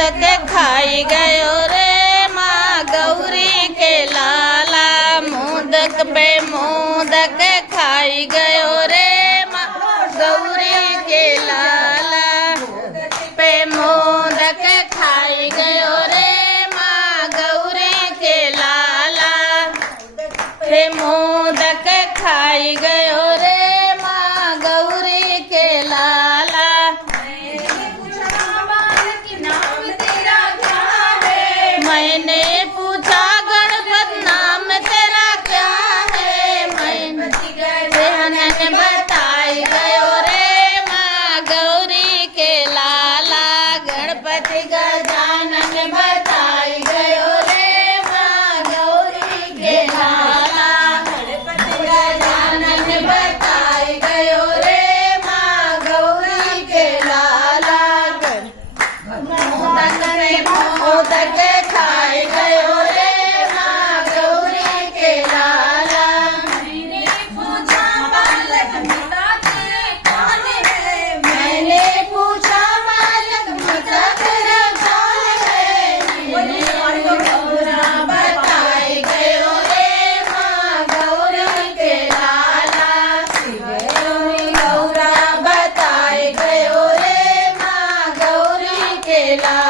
मोदक खाई गयो रे माँ गौरी के लाला। मोदक पे मोदक खाई गयो रे माँ गौरी के लाला। पे मोदक खाई गयो रे माँ गौरी के लाला। पे मोदक खाई गयो रे माँ गौरी के लाला। मैंने पूछा गणपत नाम तेरा क्या है। मैंने बताई गयो रे माँ गौरी के लाला। गणपति गजानन बताई गयो रे माँ गौरी के लाला। गणपति गजानन बताई गयो रे माँ गौरी के लाला। मोदक खाई गयो रे माँ गौरी के लाला। मैंने पूछा बालक पिता तेरे कौन है। मैंने पूछा बालक पिता तेरा कौन है। गौरा बताई गयो रे माँ गौरी के लाला। गौरा बताई गयो रे माँ गौरी के लाला।